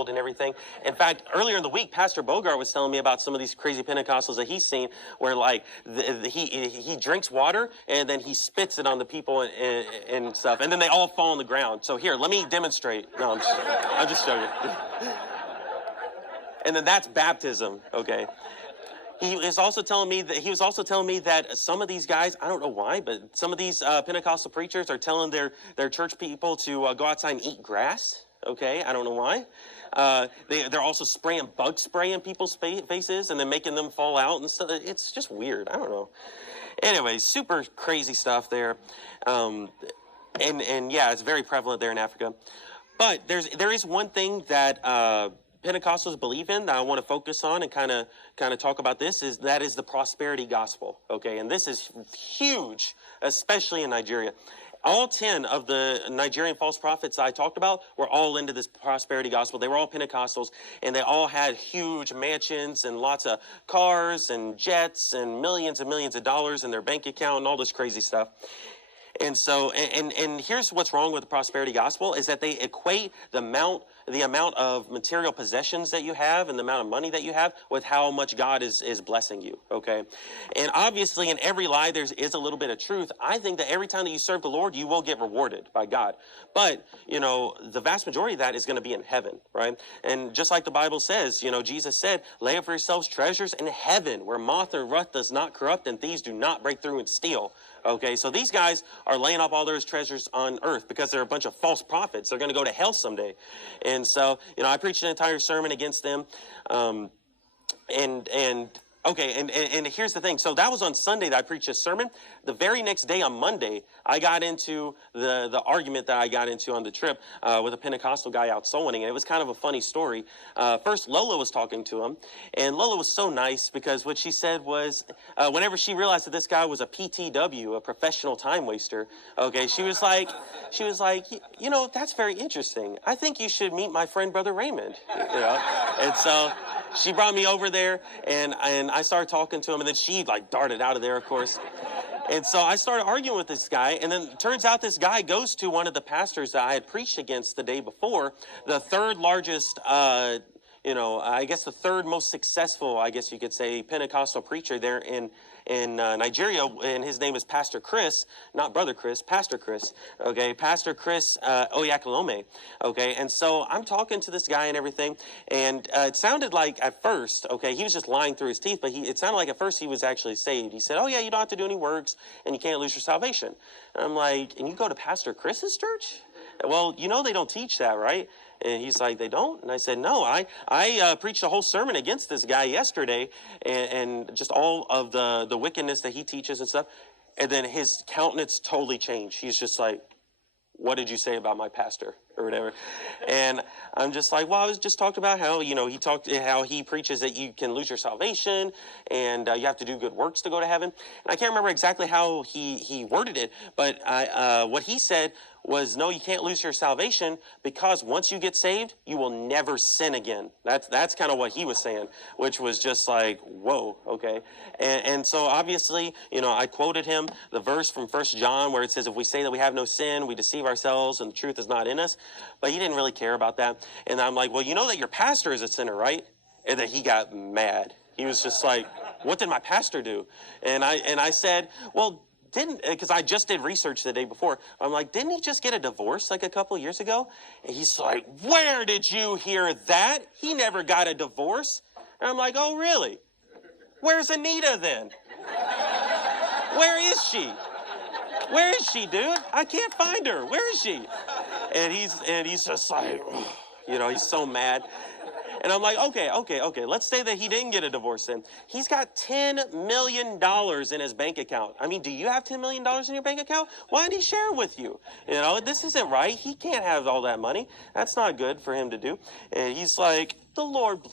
healed and everything. In fact, earlier in the week, Pastor Bogart was telling me about some of these crazy Pentecostals that he's seen where, like, he drinks water and then he spits it on the people and stuff, and then they all fall on the ground. So here, let me demonstrate. No, I'm just showing you. And then that's baptism, okay? He was also telling me that some of these guys, I don't know why, but some of these Pentecostal preachers are telling their church people to go outside and eat grass. Okay, I don't know why. They're also spraying bug spray in people's faces and then making them fall out and stuff. It's just weird. I don't know. Anyway, super crazy stuff there. And yeah, it's very prevalent there in Africa. But there is one thing that Pentecostals believe in that I want to focus on and kind of talk about this is the prosperity gospel. Okay, and this is huge, especially in Nigeria. All 10 of the Nigerian false prophets I talked about were all into this prosperity gospel. They were all Pentecostals, and they all had huge mansions and lots of cars and jets and millions of dollars in their bank account and all this crazy stuff. And so, and here's what's wrong with the prosperity gospel is that they equate the amount of material possessions that you have and the amount of money that you have with how much God is blessing you, okay? And obviously in every lie there is a little bit of truth. I think that every time that you serve the Lord, you will get rewarded by God. But, you know, the vast majority of that is going to be in heaven, right? And just like the Bible says, you know, Jesus said, lay up for yourselves treasures in heaven where moth and rust does not corrupt and thieves do not break through and steal. Okay, so these guys are laying up all their treasures on earth because they're a bunch of false prophets. They're going to go to hell someday. And so, you know, I preached an entire sermon against them. Okay, and here's the thing. So that was on Sunday that I preached a sermon. The very next day on Monday, I got into the argument that I got into on the trip with a Pentecostal guy out soul winning. And it was kind of a funny story. First, Lola was talking to him. And Lola was so nice because what she said was, whenever she realized that this guy was a PTW, a professional time waster, okay, she was like, you know, that's very interesting. I think you should meet my friend, Brother Raymond. You know? And so she brought me over there, and I started talking to him, and then she, like, darted out of there, of course. And so I started arguing with this guy, and then it turns out this guy goes to one of the pastors that I had preached against the day before, the third largest, you know, I guess the third most successful, I guess you could say, Pentecostal preacher there in Nigeria, and his name is Pastor Chris, not Brother Chris, Pastor Chris, okay, Pastor Chris Oyakhilome, okay, and so I'm talking to this guy and everything, and it sounded like at first, okay, he was just lying through his teeth, but it sounded like at first he was actually saved. He said, oh yeah, you don't have to do any works, and you can't lose your salvation. And I'm like, and you go to Pastor Chris's church? Well, you know they don't teach that, right? And he's like, they don't? And I said, no, I preached a whole sermon against this guy yesterday and just all of the wickedness that he teaches and stuff. And then his countenance totally changed. He's just like, what did you say about my pastor or whatever? And I'm just like, well, I was just talked about how, you know, how he preaches that you can lose your salvation and you have to do good works to go to heaven. And I can't remember exactly how he worded it, but what he said was, no, you can't lose your salvation because once you get saved, you will never sin again. That's kind of what he was saying, which was just like, whoa, okay. And so obviously, you know, I quoted him the verse from 1 John where it says, if we say that we have no sin, we deceive ourselves and the truth is not in us. But he didn't really care about that. And I'm like, well, you know that your pastor is a sinner, right? And then he got mad. He was just like, what did my pastor do? And I said, well, because I just did research the day before. I'm like, didn't he just get a divorce like a couple years ago? And he's like, where did you hear that? He never got a divorce. And I'm like, oh, really? Where's Anita then? Where is she? Where is she, dude? I can't find her. Where is she? And he's just like, you know, he's so mad. And I'm like, okay. Let's say that he didn't get a divorce then. He's got $10 million in his bank account. I mean, do you have $10 million in your bank account? Why didn't he share it with you? You know, this isn't right. He can't have all that money. That's not good for him to do. And he's like, the Lord bless.